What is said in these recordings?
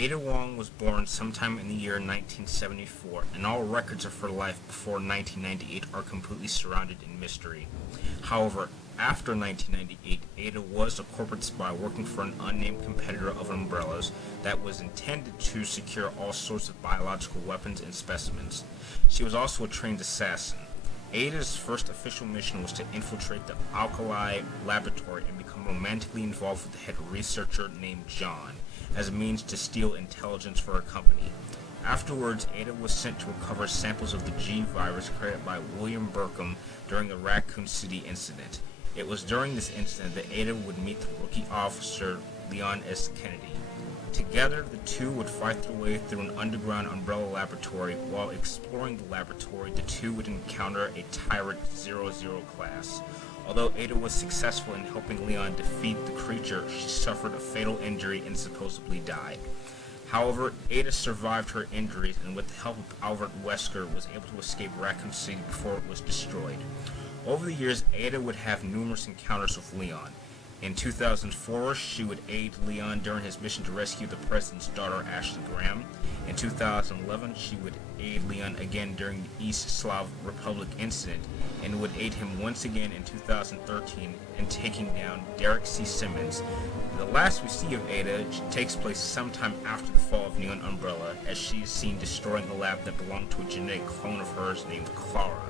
Ada Wong was born sometime in the year 1974, and all records of her life before 1998 are completely surrounded in mystery. However, after 1998, Ada was a corporate spy working for an unnamed competitor of Umbrellas that was intended to secure all sorts of biological weapons and specimens. She was also a trained assassin. Ada's first official mission was to infiltrate the Alkali laboratory and become romantically involved with the head researcher named John, as a means to steal intelligence for her company. Afterwards, Ada was sent to recover samples of the G virus created by William Burkham during the Raccoon City incident. It was during this incident that Ada would meet the rookie officer Leon S. Kennedy. Together, the two would fight their way through an underground Umbrella laboratory. While exploring the laboratory, the two would encounter a Tyrant 00 class. Although Ada was successful in helping Leon defeat the creature, she suffered a fatal injury and supposedly died. However, Ada survived her injuries and with the help of Albert Wesker was able to escape Raccoon City before it was destroyed. Over the years, Ada would have numerous encounters with Leon. In 2004, she would aid Leon during his mission to rescue the president's daughter, Ashley Graham. In 2011, she would aid Leon again during the East Slav Republic incident, and would aid him once again in 2013 in taking down Derek C. Simmons. The last we see of Ada takes place sometime after the fall of Neon Umbrella, as she is seen destroying a lab that belonged to a genetic clone of hers named Clara.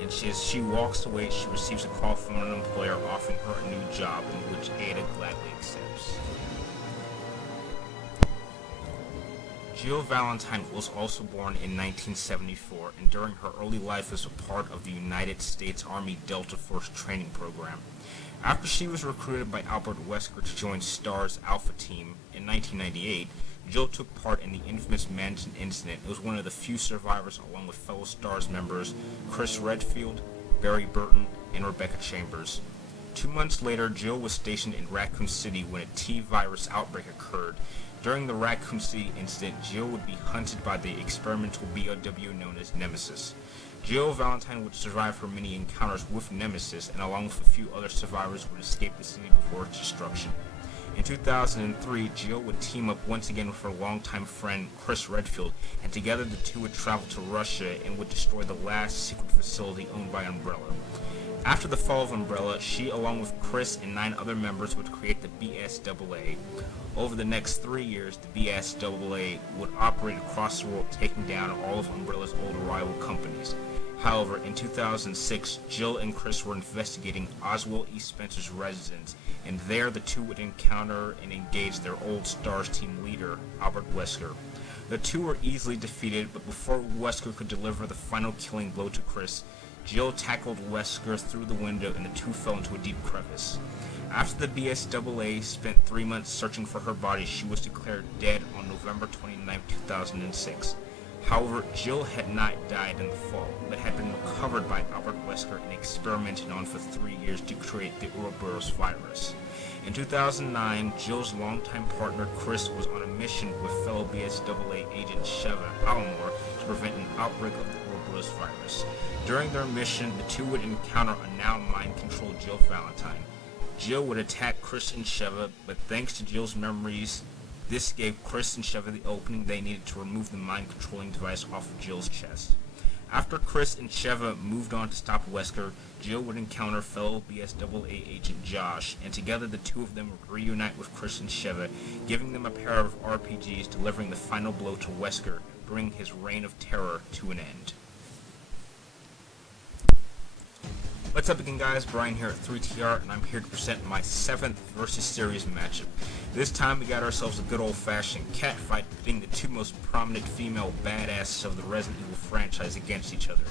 And as she walks away, she receives a call from an employer offering her a new job, in which Ada gladly accepts. Jill Valentine was also born in 1974, and during her early life was a part of the United States Army Delta Force training program. After she was recruited by Albert Wesker to join STAR's Alpha Team in 1998, Jill took part in the infamous Manson incident. It was one of the few survivors, along with fellow STARS members Chris Redfield, Barry Burton, and Rebecca Chambers. 2 months later, Jill was stationed in Raccoon City when a T-virus outbreak occurred. During the Raccoon City incident, Jill would be hunted by the experimental BOW known as Nemesis. Jill Valentine would survive her many encounters with Nemesis, and along with a few other survivors would escape the city before its destruction. In 2003, Jill would team up once again with her longtime friend Chris Redfield, and together the two would travel to Russia and would destroy the last secret facility owned by Umbrella. After the fall of Umbrella, she, along with Chris and 9 other members, would create the BSAA. Over the next 3 years, the BSAA would operate across the world, taking down all of Umbrella's old rival companies. However, in 2006, Jill and Chris were investigating Oswald E. Spencer's residence, and there the two would encounter and engage their old STARS team leader, Albert Wesker. The two were easily defeated, but before Wesker could deliver the final killing blow to Chris, Jill tackled Wesker through the window and the two fell into a deep crevice. After the BSAA spent 3 months searching for her body, she was declared dead on November 29, 2006. However, Jill had not died in the fall, but had been recovered by Albert Wesker and experimented on for 3 years to create the Ouroboros virus. In 2009, Jill's longtime partner Chris was on a mission with fellow BSAA agent Sheva Alomar to prevent an outbreak of the Ouroboros virus. During their mission, the two would encounter a now mind-controlled Jill Valentine. Jill would attack Chris and Sheva, but thanks to Jill's memories, this gave Chris and Sheva the opening they needed to remove the mind-controlling device off of Jill's chest. After Chris and Sheva moved on to stop Wesker, Jill would encounter fellow BSAA agent Josh, and together the two of them would reunite with Chris and Sheva, giving them a pair of RPGs, delivering the final blow to Wesker, bringing his reign of terror to an end. What's up again, guys? Brian here at 3TR, and I'm here to present my 7th Versus Series matchup. This time we got ourselves a good old-fashioned catfight pitting the two most prominent female badasses of the Resident Evil franchise against each other.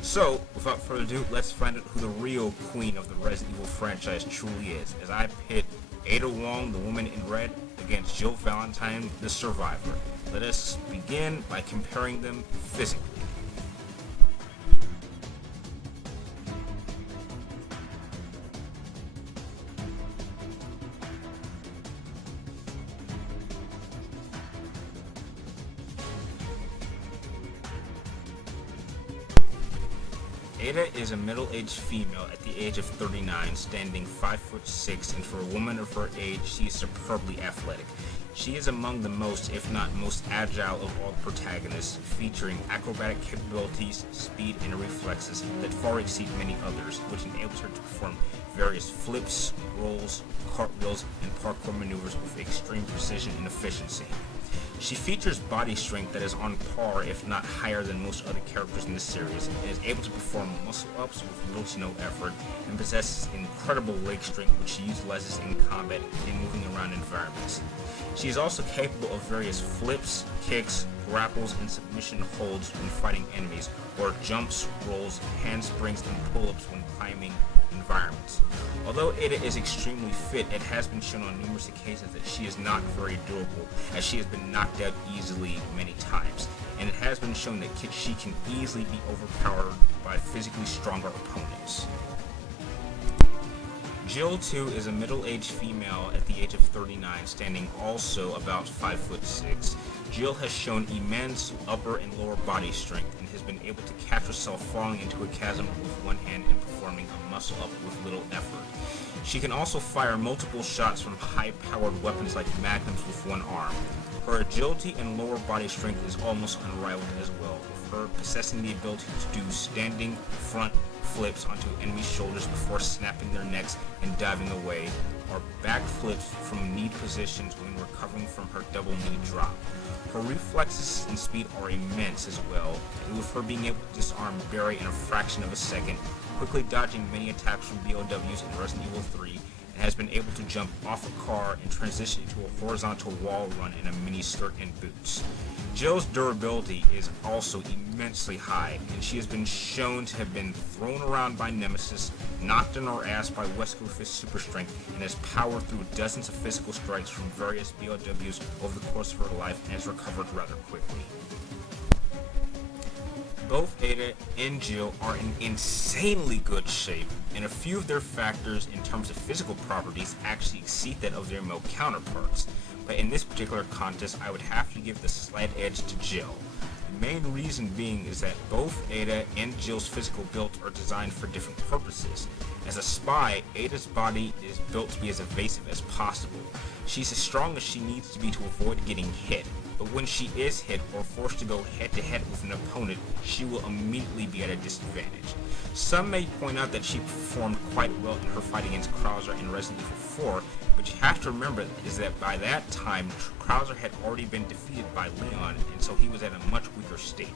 So, without further ado, let's find out who the real queen of the Resident Evil franchise truly is, as I pit Ada Wong, the woman in red, against Jill Valentine, the survivor. Let us begin by comparing them physically. Ada is a middle-aged female at the age of 39, standing 5'6", and for a woman of her age, she is superbly athletic. She is among the most, if not most agile of all protagonists, featuring acrobatic capabilities, speed, and reflexes that far exceed many others, which enables her to perform various flips, rolls, cartwheels, and parkour maneuvers with extreme precision and efficiency. She features body strength that is on par, if not higher, than most other characters in the series, and is able to perform muscle-ups with little to no effort, and possesses incredible leg strength which she utilizes in combat and moving around environments. She is also capable of various flips, kicks, grapples, and submission holds when fighting enemies, or jumps, rolls, handsprings, and pull-ups when climbing environments. Although Ada is extremely fit, it has been shown on numerous occasions that she is not very durable, as she has been knocked out easily many times, and it has been shown that she can easily be overpowered by physically stronger opponents. Jill, too, is a middle-aged female at the age of 39, standing also about 5'6". Jill has shown immense upper and lower body strength and has been able to catch herself falling into a chasm with one hand and performing a muscle-up with little effort. She can also fire multiple shots from high-powered weapons like magnums with one arm. Her agility and lower body strength is almost unrivaled as well, with her possessing the ability to do standing front flips onto enemies' shoulders before snapping their necks and diving away, or back flips from knee positions when recovering from her double knee drop. Her reflexes and speed are immense as well, and with her being able to disarm Barry in a fraction of a second, quickly dodging many attacks from BOWs in Resident Evil 3, and has been able to jump off a car and transition into a horizontal wall run in a mini skirt and boots. Jill's durability is also immensely high, and she has been shown to have been thrown around by Nemesis, knocked on her ass by Wesker with his super strength, and has powered through dozens of physical strikes from various BOWs over the course of her life and has recovered rather quickly. Both Ada and Jill are in insanely good shape, and a few of their factors in terms of physical properties actually exceed that of their male counterparts. But in this particular contest, I would have to give the slight edge to Jill. The main reason being is that both Ada and Jill's physical build are designed for different purposes. As a spy, Ada's body is built to be as evasive as possible. She's as strong as she needs to be to avoid getting hit, but when she is hit or forced to go head-to-head with an opponent, she will immediately be at a disadvantage. Some may point out that she performed quite well in her fight against Krauser in Resident Evil 4, but you have to remember is that by that time, Krauser had already been defeated by Leon, and so he was at a much weaker state.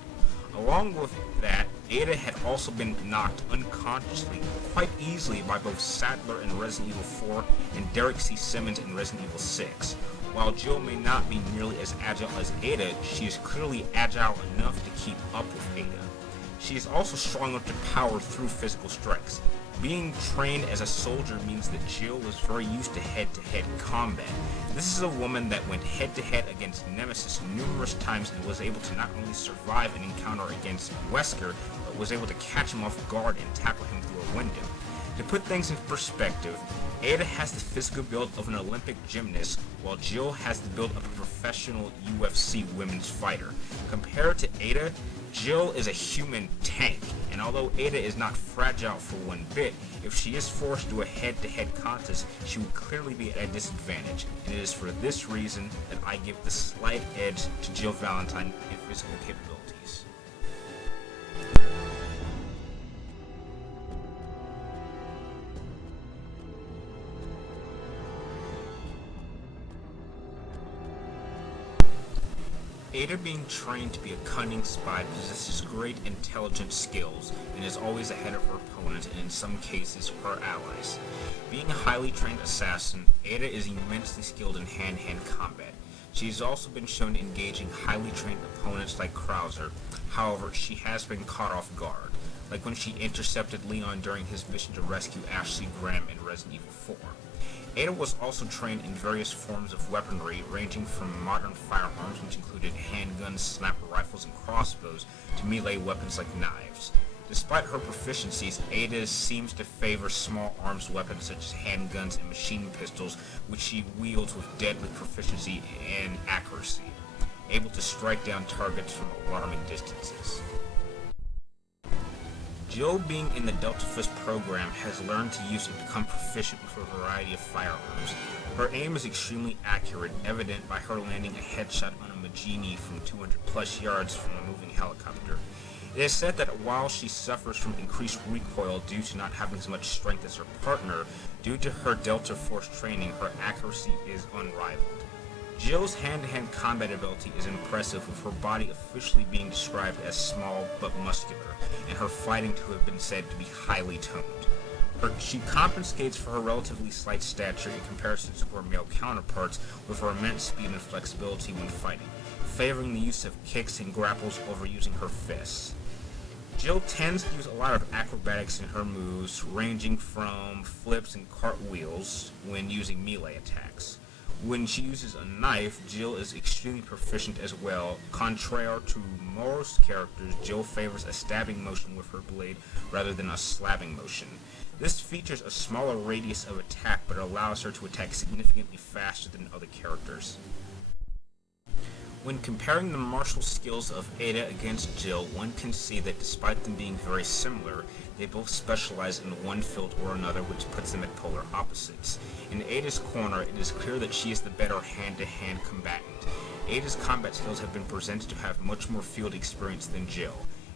Along with that, Ada had also been knocked unconsciously quite easily by both Sadler in Resident Evil 4 and Derek C. Simmons in Resident Evil 6. While Jill may not be nearly as agile as Ada, she is clearly agile enough to keep up with Ada. She is also strong enough to power through physical strikes. Being trained as a soldier means that Jill was very used to head-to-head combat. This is a woman that went head-to-head against Nemesis numerous times and was able to not only survive an encounter against Wesker, but was able to catch him off guard and tackle him through a window. To put things in perspective, Ada has the physical build of an Olympic gymnast, while Jill has the build of a professional UFC women's fighter. Compared to Ada, Jill is a human tank, and although Ada is not fragile for one bit, if she is forced to do a head-to-head contest, she would clearly be at a disadvantage, and it is for this reason that I give the slight edge to Jill Valentine in physical capabilities. Ada, being trained to be a cunning spy, possesses great intelligence skills and is always ahead of her opponents and in some cases her allies. Being a highly trained assassin, Ada is immensely skilled in hand-to-hand combat. She has also been shown to engaging highly trained opponents like Krauser. However, she has been caught off guard, like when she intercepted Leon during his mission to rescue Ashley Graham in Resident Evil 4. Ada was also trained in various forms of weaponry, ranging from modern firearms, which included handguns, sniper rifles, and crossbows, to melee weapons like knives. Despite her proficiencies, Ada seems to favor small arms weapons such as handguns and machine pistols, which she wields with deadly proficiency and accuracy, able to strike down targets from alarming distances. Jill, being in the Delta Force program, has learned to use and become proficient with a variety of firearms. Her aim is extremely accurate, evident by her landing a headshot on a Magini from 200 plus yards from a moving helicopter. It is said that while she suffers from increased recoil due to not having as much strength as her partner, due to her Delta Force training, her accuracy is unrivaled. Jill's hand-to-hand combat ability is impressive, with her body officially being described as small but muscular, and her fighting to have been said to be highly toned. She compensates for her relatively slight stature in comparison to her male counterparts with her immense speed and flexibility when fighting, favoring the use of kicks and grapples over using her fists. Jill tends to use a lot of acrobatics in her moves, ranging from flips and cartwheels when using melee attacks. When she uses a knife, Jill is extremely proficient as well. Contrary to most characters, Jill favors a stabbing motion with her blade rather than a slabbing motion. This features a smaller radius of attack, but allows her to attack significantly faster than other characters. When comparing the martial skills of Ada against Jill, one can see that despite them being very similar, they both specialize in one field or another, which puts them at polar opposites. In Ada's corner, it is clear that she is the better hand-to-hand combatant. Ada's combat skills have been presented to have much more field experience than Jill.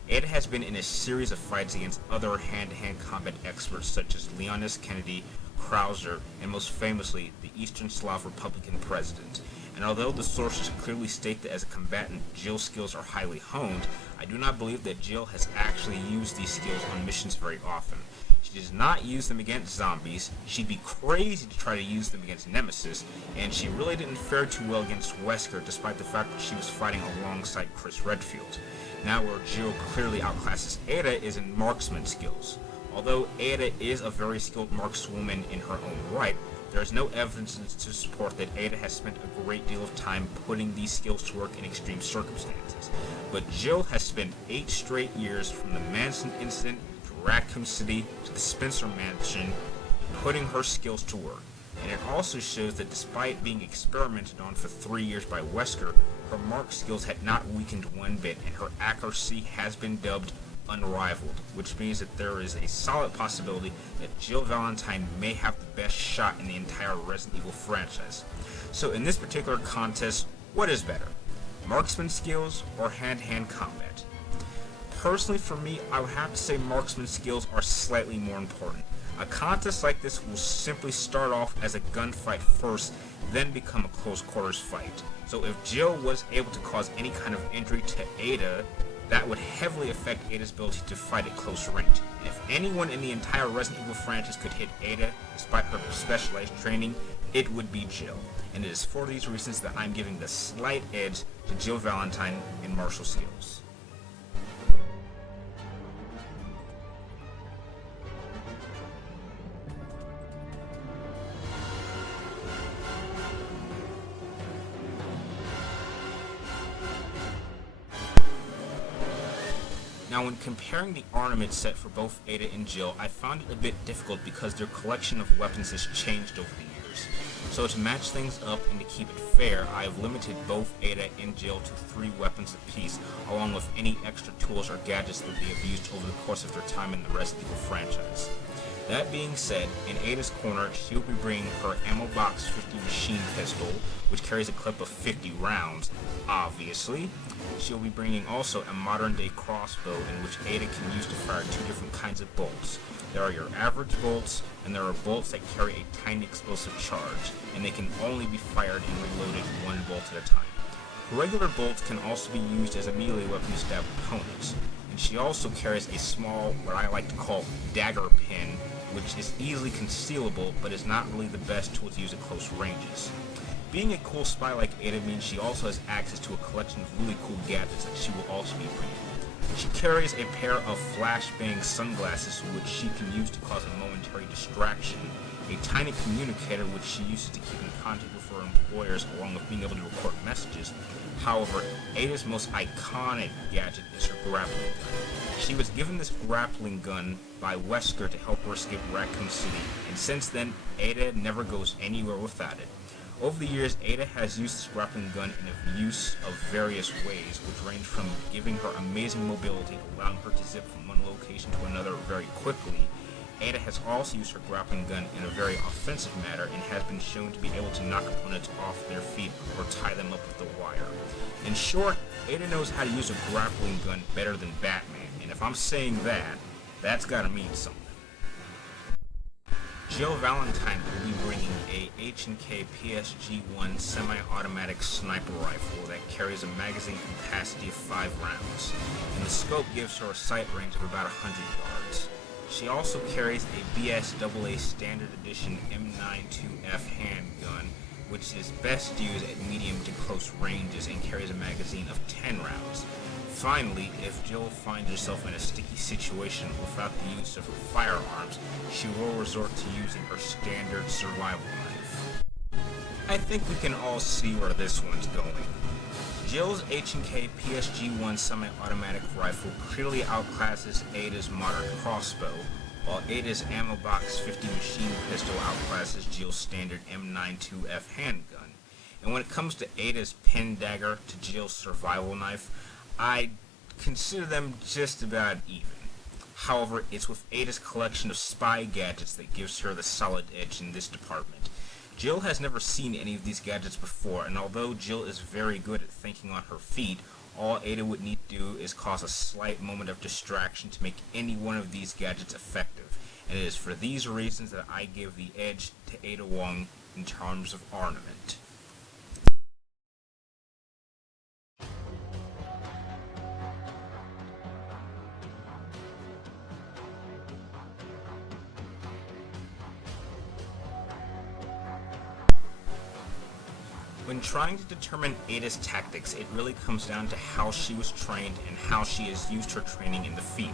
Ada has been in a series of fights against other hand-to-hand combat experts such as Leon S. Kennedy, Krauser, and most famously, the Eastern Slav Republican president. And although the sources clearly state that as a combatant, Jill's skills are highly honed, I do not believe that Jill has actually used these skills on missions very often. She does not use them against zombies, she'd be crazy to try to use them against Nemesis, and she really didn't fare too well against Wesker despite the fact that she was fighting alongside Chris Redfield. Now where Jill clearly outclasses Ada is in marksman skills. Although Ada is a very skilled markswoman in her own right, there is no evidence to support that Ada has spent a great deal of time putting these skills to work in extreme circumstances. But Jill has spent 8 straight years from the Manson incident to Raccoon City to the Spencer Mansion putting her skills to work. And it also shows that despite being experimented on for 3 years by Wesker, her mark skills had not weakened one bit, and her accuracy has been dubbed unrivaled, which means that there is a solid possibility that Jill Valentine may have the best shot in the entire Resident Evil franchise. So in this particular contest, what is better? Marksman skills or hand-to-hand combat? Personally for me, I would have to say marksman skills are slightly more important. A contest like this will simply start off as a gunfight first, then become a close quarters fight. So if Jill was able to cause any kind of injury to Ada, that would heavily affect Ada's ability to fight at close range. And if anyone in the entire Resident Evil franchise could hit Ada, despite her specialized training, it would be Jill. And it is for these reasons that I'm giving the slight edge to Jill Valentine in martial skills. Now, when comparing the armament set for both Ada and Jill, I found it a bit difficult because their collection of weapons has changed over the years. So to match things up and to keep it fair, I have limited both Ada and Jill to 3 weapons apiece, along with any extra tools or gadgets that they have used over the course of their time in the Resident Evil franchise. That being said, in Ada's corner, she will be bringing her Ammo Box 50 machine pistol, which carries a clip of 50 rounds, obviously. She'll be bringing also a modern-day crossbow in which Ada can use to fire 2 different kinds of bolts. There are your average bolts, and there are bolts that carry a tiny explosive charge, and they can only be fired and reloaded 1 bolt at a time. Regular bolts can also be used as a melee weapon to stab opponents, and she also carries a small, what I like to call, dagger pin, which is easily concealable, but is not really the best tool to use at close ranges. Being a cool spy like Ada means she also has access to a collection of really cool gadgets that she will also be bringing. She carries a pair of flashbang sunglasses which she can use to cause a momentary distraction, a tiny communicator which she uses to keep in contact with her employers along with being able to record messages. However, Ada's most iconic gadget is her grappling gun. She was given this grappling gun by Wesker to help her escape Raccoon City, and since then, Ada never goes anywhere without it. Over the years, Ada has used this grappling gun in a use of various ways, which range from giving her amazing mobility, allowing her to zip from one location to another very quickly. Ada has also used her grappling gun in a very offensive manner and has been shown to be able to knock opponents off their feet or tie them up with a wire. In short, Ada knows how to use a grappling gun better than Batman, and if I'm saying that, that's gotta mean something. Jill Valentine will be bringing a H&K PSG-1 semi-automatic sniper rifle that carries a magazine capacity of 5 rounds, and the scope gives her a sight range of about 100 yards. She also carries a BSAA Standard Edition M92F handgun, which is best used at medium to close ranges and carries a magazine of 10 rounds. Finally, if Jill finds herself in a sticky situation without the use of her firearms, she will resort to using her standard survival knife. I think we can all see where this one's going. Jill's H&K PSG-1 semi-automatic rifle clearly outclasses Ada's modern crossbow, while Ada's Ammo Box 50 machine pistol outclasses Jill's standard M92F handgun. And when it comes to Ada's pen dagger to Jill's survival knife, I consider them just about even. However, it's with Ada's collection of spy gadgets that gives her the solid edge in this department. Jill has never seen any of these gadgets before, and although Jill is very good at thinking on her feet, all Ada would need to do is cause a slight moment of distraction to make any one of these gadgets effective, and it is for these reasons that I give the edge to Ada Wong in terms of ornament. When trying to determine Ada's tactics, it really comes down to how she was trained and how she has used her training in the field.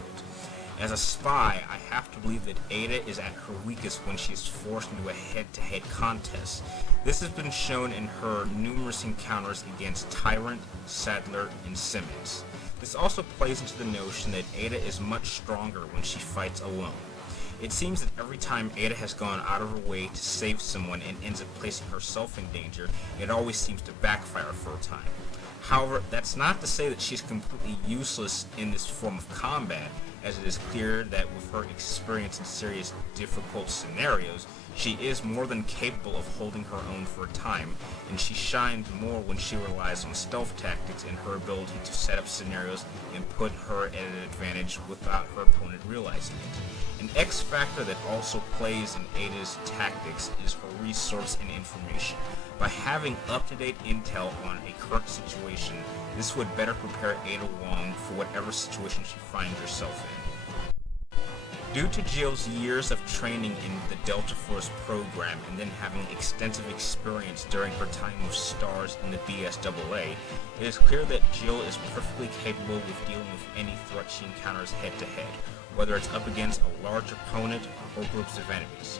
As a spy, I have to believe that Ada is at her weakest when she is forced into a head-to-head contest. This has been shown in her numerous encounters against Tyrant, Sadler, and Simmons. This also plays into the notion that Ada is much stronger when she fights alone. It seems that every time Ada has gone out of her way to save someone and ends up placing herself in danger, it always seems to backfire for a time. However, that's not to say that she's completely useless in this form of combat, as it is clear that with her experience in serious, difficult scenarios, she is more than capable of holding her own for a time, and she shines more when she relies on stealth tactics and her ability to set up scenarios and put her at an advantage without her opponent realizing it. An X factor that also plays in Ada's tactics is her resource and information. By having up-to-date intel on a current situation, this would better prepare Ada Wong for whatever situation she finds herself in. Due to Jill's years of training in the Delta Force program and then having extensive experience during her time with stars in the BSAA, it is clear that Jill is perfectly capable of dealing with any threat she encounters head-to-head, whether it's up against a large opponent or groups of enemies.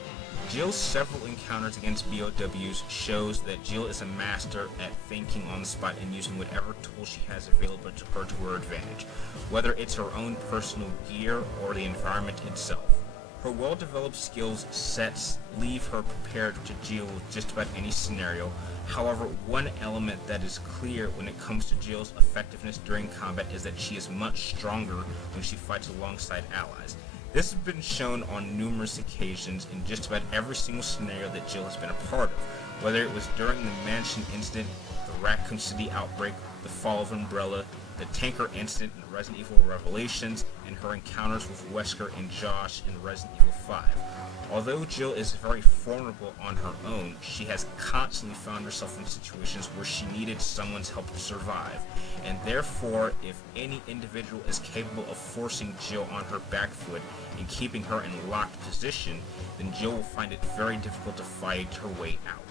Jill's several encounters against BOWs shows that Jill is a master at thinking on the spot and using whatever tool she has available to her advantage, whether it's her own personal gear or the environment itself. Her well-developed skills sets leave her prepared to deal with just about any scenario. However, one element that is clear when it comes to Jill's effectiveness during combat is that she is much stronger when she fights alongside allies. This has been shown on numerous occasions in just about every single scenario that Jill has been a part of, whether it was during the Mansion incident, the Raccoon City outbreak, the Fall of Umbrella, the Tanker incident in Resident Evil Revelations, and her encounters with Wesker and Josh in Resident Evil 5. Although Jill is very formidable on her own, she has constantly found herself in situations where she needed someone's help to survive, and therefore, if any individual is capable of forcing Jill on her back foot and keeping her in locked position, then Jill will find it very difficult to fight her way out.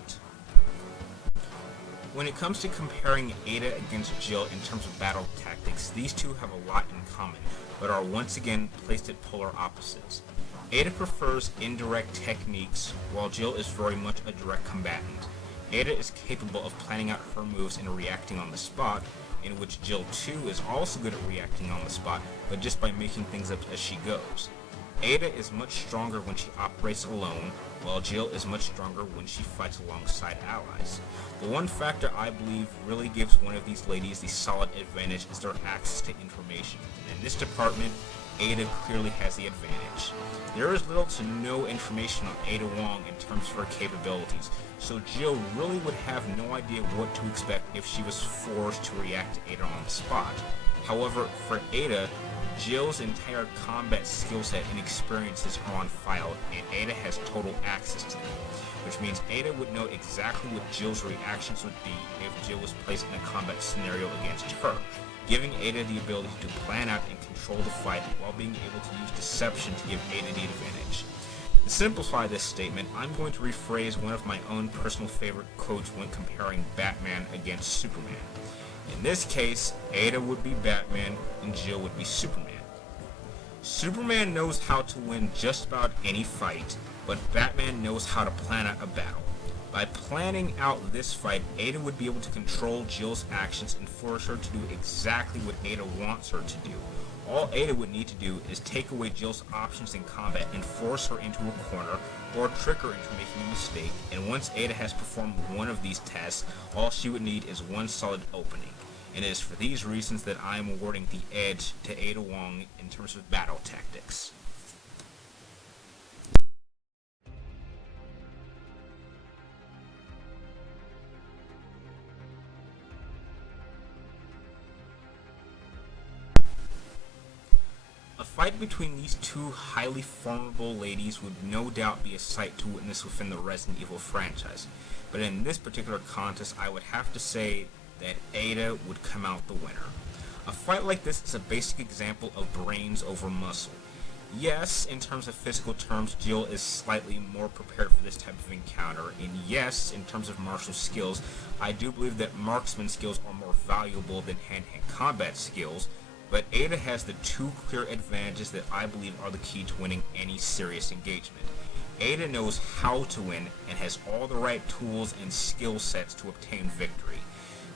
When it comes to comparing Ada against Jill in terms of battle tactics, these two have a lot in common, but are once again placed at polar opposites. Ada prefers indirect techniques, while Jill is very much a direct combatant. Ada is capable of planning out her moves and reacting on the spot, in which Jill too is also good at reacting on the spot, but just by making things up as she goes. Ada is much stronger when she operates alone, while Jill is much stronger when she fights alongside allies. The one factor I believe really gives one of these ladies the solid advantage is their access to information, and in this department, Ada clearly has the advantage. There is little to no information on Ada Wong in terms of her capabilities, so Jill really would have no idea what to expect if she was forced to react to Ada on the spot. However, for Ada, Jill's entire combat skill set and experiences are on file, and Ada has total access to them, which means Ada would know exactly what Jill's reactions would be if Jill was placed in a combat scenario against her, giving Ada the ability to plan out and control the fight while being able to use deception to give Ada the advantage. To simplify this statement, I'm going to rephrase one of my own personal favorite quotes when comparing Batman against Superman. In this case, Ada would be Batman and Jill would be Superman. Superman knows how to win just about any fight, but Batman knows how to plan out a battle. By planning out this fight, Ada would be able to control Jill's actions and force her to do exactly what Ada wants her to do. All Ada would need to do is take away Jill's options in combat and force her into a corner, or trick her into making a mistake, and once Ada has performed one of these tests, all she would need is one solid opening. And it is for these reasons that I am awarding the edge to Ada Wong in terms of battle tactics. A fight between these two highly formidable ladies would no doubt be a sight to witness within the Resident Evil franchise, but in this particular contest I would have to say that Ada would come out the winner. A fight like this is a basic example of brains over muscle. Yes, in terms of physical terms, Jill is slightly more prepared for this type of encounter, and yes, in terms of martial skills, I do believe that marksman skills are more valuable than hand-to-hand combat skills, but Ada has the two clear advantages that I believe are the key to winning any serious engagement. Ada knows how to win and has all the right tools and skill sets to obtain victory.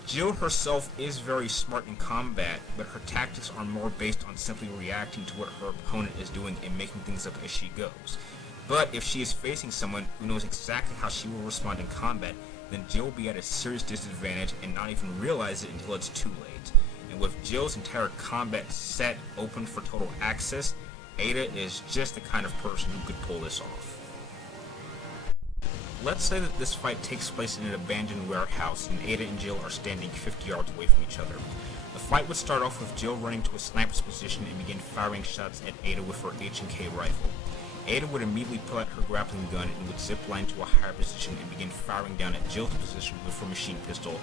Jill herself is very smart in combat, but her tactics are more based on simply reacting to what her opponent is doing and making things up as she goes. But if she is facing someone who knows exactly how she will respond in combat, then Jill will be at a serious disadvantage and not even realize it until it's too late. And with Jill's entire combat set open for total access, Ada is just the kind of person who could pull this off. Let's say that this fight takes place in an abandoned warehouse and Ada and Jill are standing 50 yards away from each other. The fight would start off with Jill running to a sniper's position and begin firing shots at Ada with her H&K rifle. Ada would immediately pull out her grappling gun and would zip line to a higher position and begin firing down at Jill's position with her machine pistol.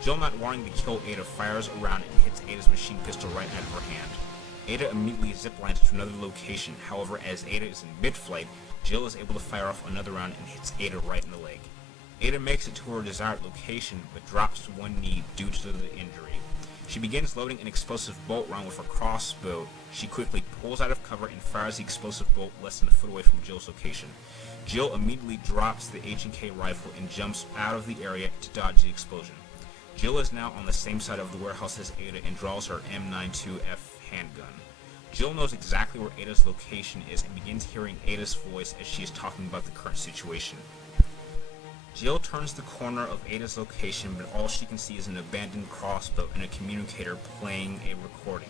Jill, not wanting to kill Ada, fires around and hits Ada's machine pistol right out of her hand. Ada immediately ziplines to another location, however, as Ada is in mid-flight, Jill is able to fire off another round and hits Ada right in the leg. Ada makes it to her desired location, but drops to one knee due to the injury. She begins loading an explosive bolt round with her crossbow. She quickly pulls out of cover and fires the explosive bolt less than a foot away from Jill's location. Jill immediately drops the H&K rifle and jumps out of the area to dodge the explosion. Jill is now on the same side of the warehouse as Ada and draws her M92F handgun. Jill knows exactly where Ada's location is and begins hearing Ada's voice as she is talking about the current situation. Jill turns the corner of Ada's location, but all she can see is an abandoned crossbow and a communicator playing a recording.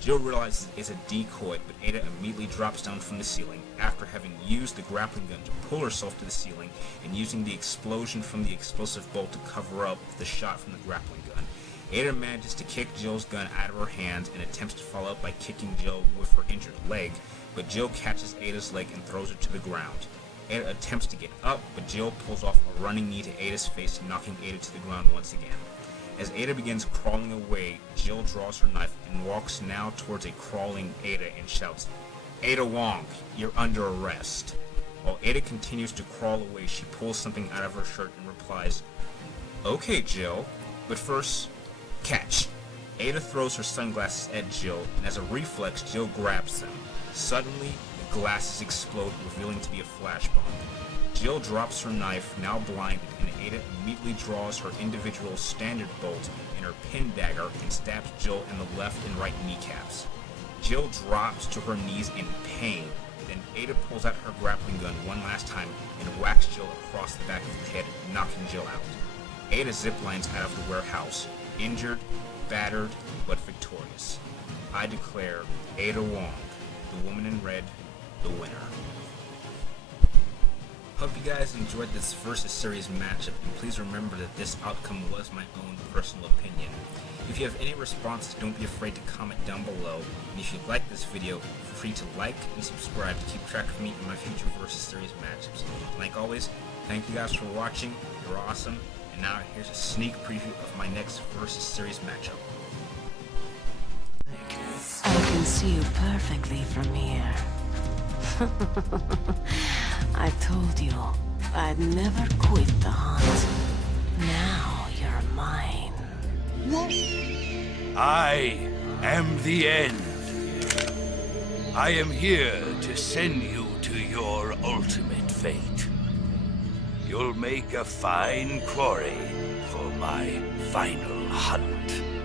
Jill realizes it's a decoy, but Ada immediately drops down from the ceiling after having used the grappling gun to pull herself to the ceiling and using the explosion from the explosive bolt to cover up the shot from the grappling gun. Ada manages to kick Jill's gun out of her hands and attempts to follow up by kicking Jill with her injured leg, but Jill catches Ada's leg and throws her to the ground. Ada attempts to get up, but Jill pulls off a running knee to Ada's face, knocking Ada to the ground once again. As Ada begins crawling away, Jill draws her knife and walks now towards a crawling Ada and shouts, "Ada Wong, you're under arrest." While Ada continues to crawl away, she pulls something out of her shirt and replies, "Okay, Jill, but first, catch." Ada throws her sunglasses at Jill, and as a reflex, Jill grabs them. Suddenly, the glasses explode, revealing to be a flash bomb. Jill drops her knife, now blinded, and Ada immediately draws her individual standard bolt and her pin dagger and stabs Jill in the left and right kneecaps. Jill drops to her knees in pain, Then Ada pulls out her grappling gun one last time and whacks Jill across the back of the head, knocking Jill out. Ada ziplines out of the warehouse, injured, battered, but victorious. I declare Ada Wong, the woman in red, the winner. Hope you guys enjoyed this versus series matchup, and please remember that this outcome was my own personal opinion. If you have any responses, don't be afraid to comment down below, and if you like this video, feel free to like and subscribe to keep track of me in my future versus series matchups. And like always, thank you guys for watching, you're awesome, and now here's a sneak preview of my next versus series matchup. I can see you perfectly from here. I told you I'd never quit the hunt. Now you're mine. I am the end. I am here to send you to your ultimate fate. You'll make a fine quarry for my final hunt.